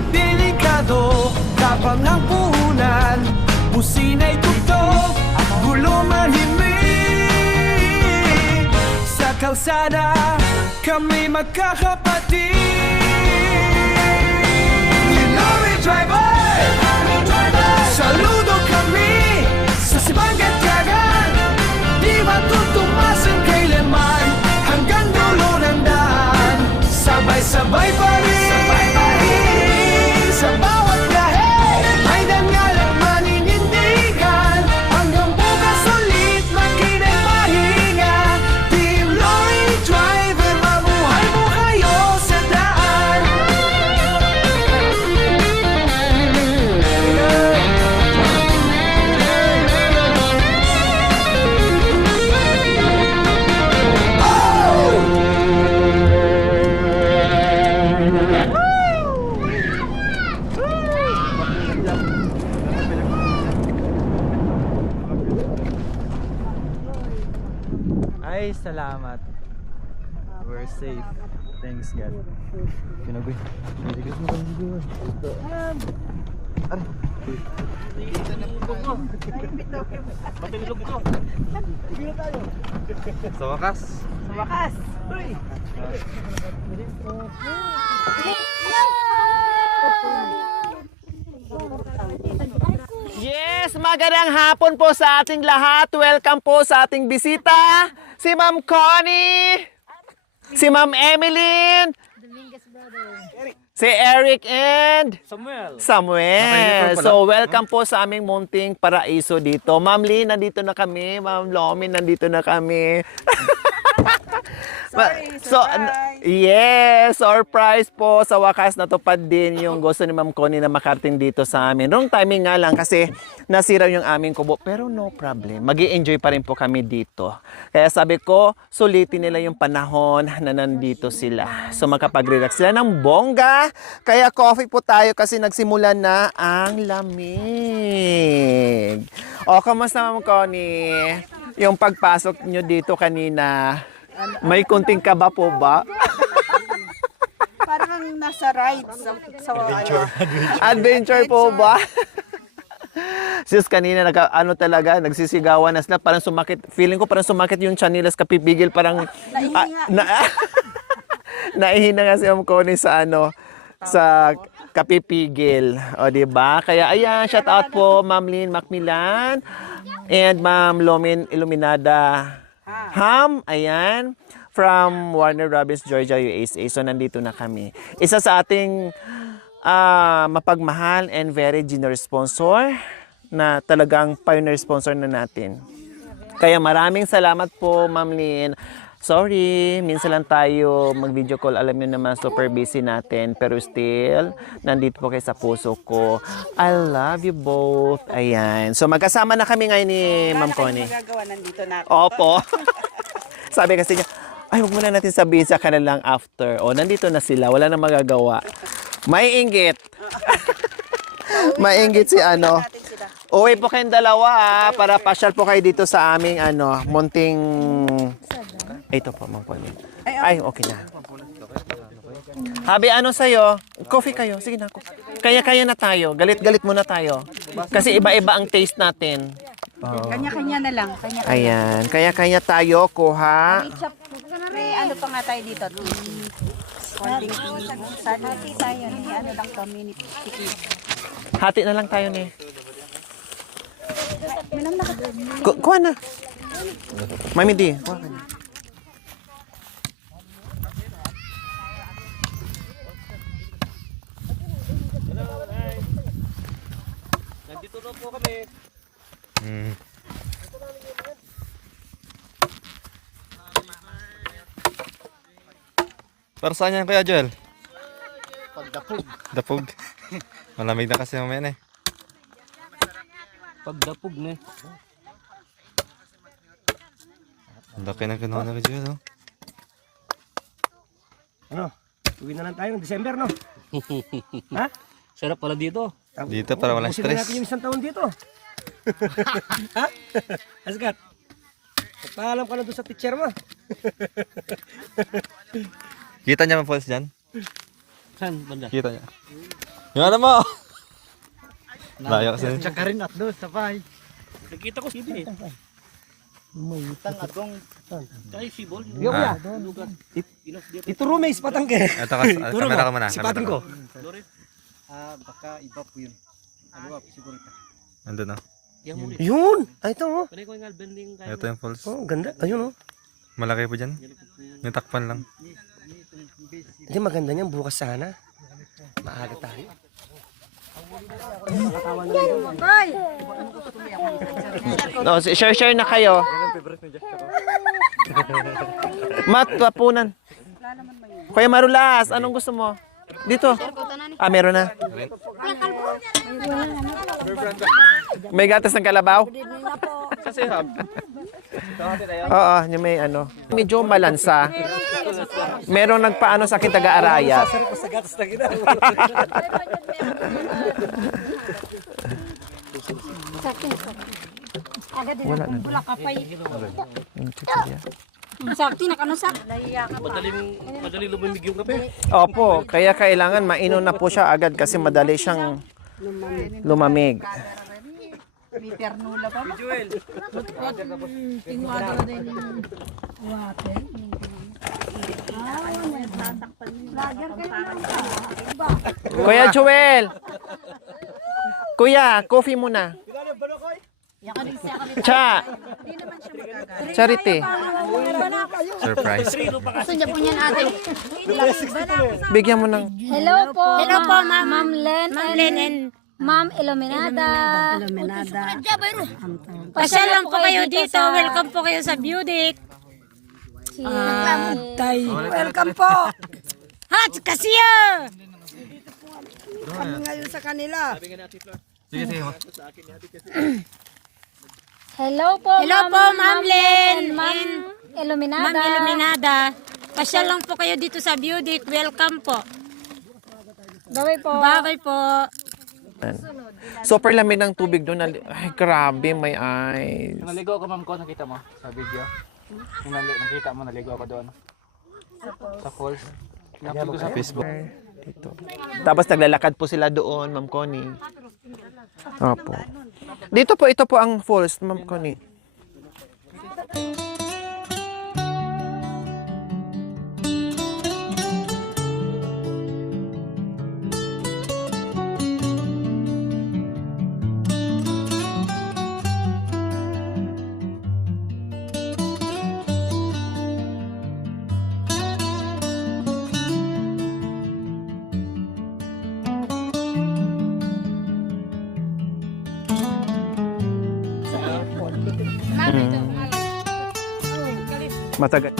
Ngunit delikado kapag ang puhunan, busina'y tugtog, gulo manhimik. Sa kalsada, kami magkakapatid. Lorry driver, saludo kami sa Sibangat Kagan. Di matutumasan kailanman hanggang dulo ng daan. Sabay-sabay pa rin, sa bawat lahi. May dangalang maninindigan, hanggang bukas ulit makina'y pahinga. Team Lorry Driver, mabuhay mo kayo sa daan. Ay, salamat. We're safe. Thanks God. Pinagoy. Biligos mo kang video. Sa wakas. Sa wakas. Yes, magandang hapon po sa ating lahat. Welcome po sa ating bisita. Si Ma'am Connie, si Ma'am Emeline, si Eric and Samuel. So, welcome po sa aming munting paraiso dito. Ma'am Lee, nandito na kami. Ma'am Lomi, nandito na kami. Yes, surprise po. Sa wakas natupad din yung gusto ni Ma'am Connie na makarating dito sa amin. Wrong timing nga lang kasi nasira yung aming kubo. Pero no problem. Mag-i-enjoy pa rin po kami dito. Kaya sabi ko, sulitin nila yung panahon na nandito sila. So makapag-relax sila ng bongga. Kaya coffee po tayo kasi nagsimula na ang lamig. O, kamusta Ma'am Connie? Yung pagpasok nyo dito kanina, may kunting kaba po ba? Parang nasa ride sa Adventure po ba? Sis, kanina ano talaga, nagsisigawan na sila, parang sumakit. Feeling ko parang sumakit yung chanilas kapipigil, parang naihina nga si Ma'am Connie sa sa kapipigil. O, diba? Kaya ayan, shout out po Ma'am Lynn Macmillan and Ma'am Lomin Iluminada Ham, ayan, from Warner Robins, Georgia, USA. So, nandito na kami. Isa sa ating mapagmahal and very generous sponsor na talagang pioneer sponsor na natin. Kaya maraming salamat po, Ma'am Lynn. Sorry, minsan lang tayo mag-video call. Alam niyo naman, super busy natin. Pero still, nandito po kayo sa puso ko. I love you both. Ayan. So, magkasama na kami ngayon ni Ma'am Connie. Magagawa, nandito na ako. Opo. Sabi kasi niya, ay, huwag muna natin sabihin sa kanilang after. O, nandito na sila. Wala na magagawa. May inggit. May inggit si ano. Uwi po kayong dalawa para pasyal po kayo dito sa aming munting... Ito po, Ma'am Connie. Ay, okay na. Habi, ano sa'yo? Coffee kayo. Sige na ako. Kaya na tayo. Galit-galit muna tayo. Kasi iba-iba ang taste natin. Kanya-kanya na lang. Kanya-kanya. Ayan. Kaya tayo, kuha. May ano pa nga tayo dito? Konting hati tayo. Ano lang to, mini picnic. Hati na lang tayo ni. Minam na ka. Kuha na. Mami di, kuha ka na. Nandito na po kami. Para saan yan Kuya Joel? Pagdapog. Dapog. Malamig na kasi mamaya eh. Pagdapog na. Ang laki ng kinuha na Kuya Joel, oh. Ano? Uwi na lang tayo ng December, no? Ha? Sarap pala dito. Dito para walang Busin na stress. natin yung isang taon dito. Ha? Asgat. Paalam ka na doon sa teacher mo. Kita niya man falls dyan? Saan banda? Kita niya. Yung ano mo? Layo kasi. Tsaka rin at doon, sabay. Nakita ko si Ibi eh. Yo, kuya. Ito rumes, patang ke. Ito ka, kamera ka muna. Sipatin ko. Baka iba po yun. Ano ba, siguro ito. Andun, no? Yun! Ay, ito oh. Panay ko yung bending kayo. Ito yung falls. Oh, ganda. Ayun oh. Malaki po dyan. Yung takpan lang. Hindi, maganda niyan. Bukas sana. Maaga tayo. No, share na kayo. Matwapunan. Kuya Marulas, anong gusto mo? Dito. Meron na. May gatas ng kalabaw? Kasi hub. Oo, yung may ano. Medyo malansa. Merong nagpaano sa akin taga-araya. Sa gatas na gina. Wala na. Sakti na kanusap. Madaling lumimig yung kape. Opo, kaya kailangan mainom na po siya agad kasi madali siyang lumamig. May ternula pa ba? Kuya Joel! Kuya, coffee muna. Cha! Charity. Surprise. Sunya po niyan ate. Bigyan mo ng... Hello po, Ma'am Len and Ma'am Iluminada. Pasyal lang po kayo dito. Welcome po kayo sa Budik. Welcome po. Hot kasiya! Kami ngayon sa kanila. Sige, sige mo. Hello po, Hello po, Ma'am Len Ma'am and Iluminada. Ma'am Iluminada. Pasyal lang po kayo dito sa Budik. Welcome po. Bye po. Bye po. Super lamig ng tubig doon. Ay, grabe, may eyes. Naligo ako ma'am ko, nakita mo sa video. Yung nakita mo, naligo ako doon. Sa falls. Nakita ko sa Facebook. Dito. Tapos naglalakad po sila doon, Ma'am Connie. Opo. Dito po, ito po ang falls, Ma'am Connie. Matagal.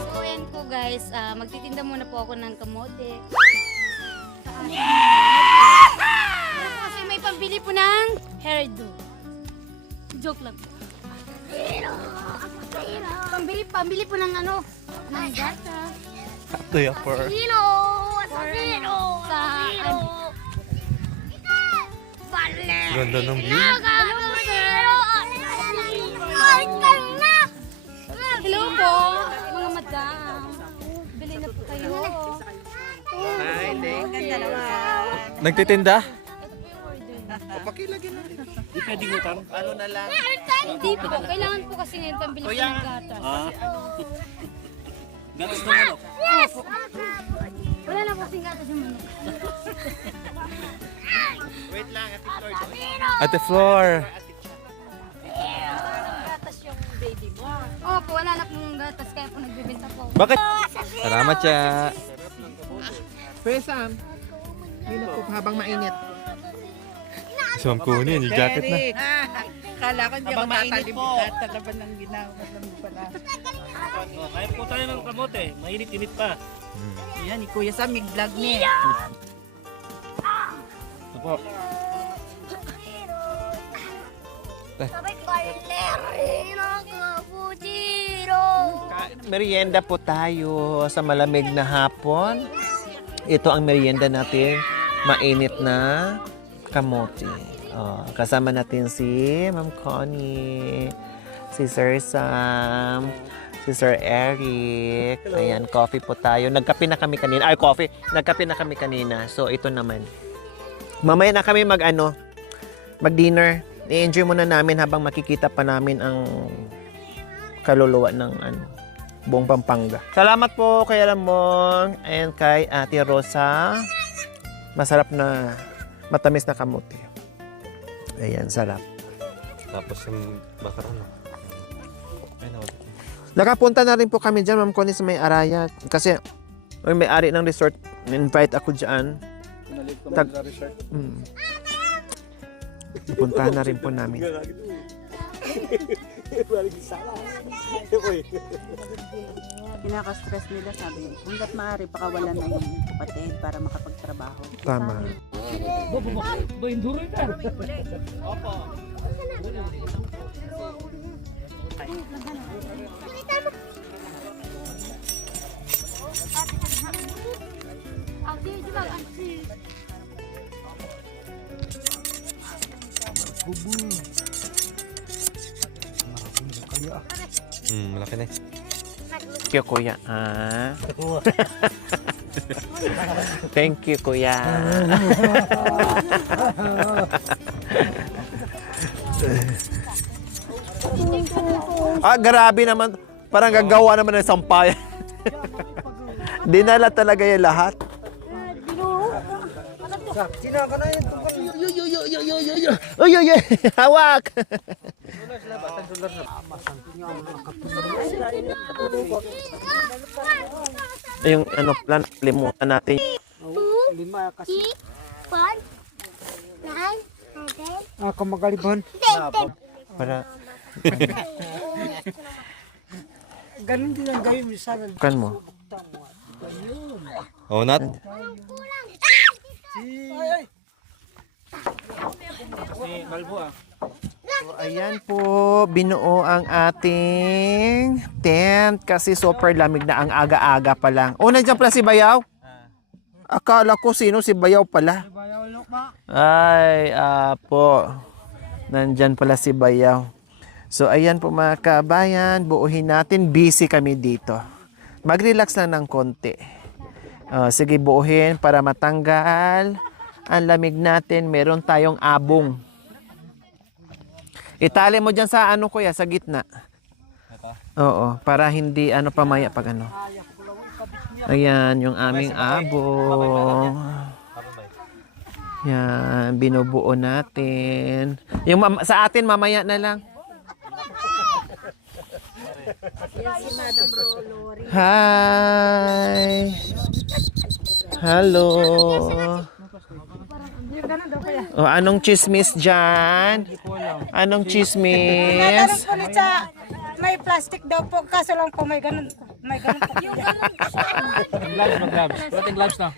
So, ayan po guys, magtitinda muna po ako ng kamote. Kasi may pambili po ng hairdo. Joke lang po. Pambili po ng ano, ng gata. Ito yung for... Kilo! Sa Ganda ng view. Hello po, mga madam. Bili na po kayo. Ganda naman. Nagtitinda? Hindi po, kailangan po kasi ngayon pambili po ng gatas. gatas na manok. Wala na po kasing gatas yung manok. Ate Flor. Gatas yung baby mo. Opo, wala na pong gatas kaya po nagbibenta po. Bakit? Salamat siya. Kuya Sam, hindi na po habang mainit. Si Ma'am Connie, yung jacket na. Akala ko hindi ako Habang mainit tatalim. po. Tatalaban ng ginawa. Alam pala. Kaya po tayo ng kamote. Mainit-init pa. Yan, ni Kuya Sam, vlog niya. Opo. Merienda po tayo sa malamig na hapon. Ito ang merienda natin. Mainit na kamote. Oh, kasama natin si Ma'am Connie, si Sir Sam, si Sir Eric. Ayan, coffee po tayo. Nagkape na kami kanina. Ay, coffee. Nagkape na kami kanina. So, ito naman. Mamaya na kami mag-dinner. I-enjoy muna namin habang makikita pa namin ang kaluluwa ng buong Pampanga. Salamat po kay Ramon and kay Ate Rosa. Masarap na matamis na kamote. Ayan, sarap. Tapos yung bakaran. Ay, nawala. Nakapunta na rin po kami dyan, Ma'am Connie, sa may Araya. Kasi may may-ari ng resort. Invite ako dyan. Puntahan na rin po namin. Pinaka-stress nila, sabi niya, hanggat maaari, pakawalan na yung kapatid para makapagtrabaho. Tama. Malaki na. Thank you, Kuya. Thank you, Kuya. Grabe naman. Parang gagawa naman ng sampayan. Dinala talaga yung lahat. Uy, hawak! Yung plan, limutan natin. Para Ganun din ang gawin mo sana. kan mo. Oh, not. So, ayan po, binuo ang ating tent kasi super lamig na ang aga-aga pa lang. Oh, nandiyan pala si Bayaw? Akala ko sino si Bayaw pala. Ay, po. Nandyan pala si Bayaw. So, ayan po mga kabayan, buuhin natin. Busy kami dito. Mag-relax lang ng konti. Sige, buuhin para matanggal ang lamig natin. Meron tayong abong. Itali mo dyan sa kuya, sa gitna. Oo, para hindi pamaya pag Ayan, yung aming abong. Yan, binubuo natin. Yung sa atin, mamaya na lang. Hi! Hello! O, anong chismis dyan? Anong chismis? Ulit sa may plastic daw po, kaso lang po may ganun. May ganun po. Gloves. Wating gloves na.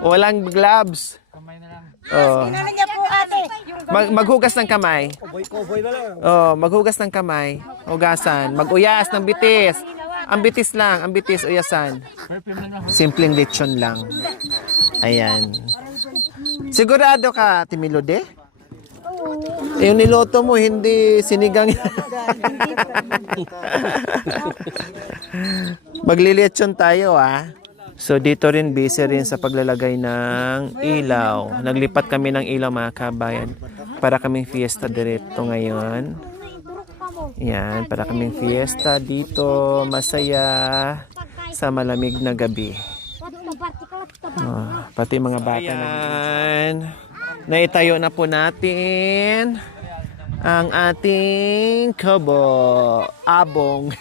Walang gloves. Kamay na lang. Oh. Ano niya po ate? Yung Maghugas ng kamay. Koboy na lang. Oh, maghugas ng kamay. Hugasan. Maguyas ng bitis. Ang bitis lang, ang bitis, uyasan. Simpleng lechon lang. Ayan. Sigurado ka, Timilode? Yung niloto mo, hindi sinigang. Maglilechon tayo, So, dito rin busy rin sa paglalagay ng ilaw. Naglipat kami ng ilaw, mga kabayan. Para kaming fiesta dito ngayon. Yan, para kaming fiesta dito. Masaya sa malamig na gabi. Pati mga bata. Ayan. Naitayo na po natin ang ating abong.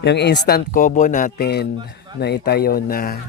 Yung instant kobo natin naitayo na.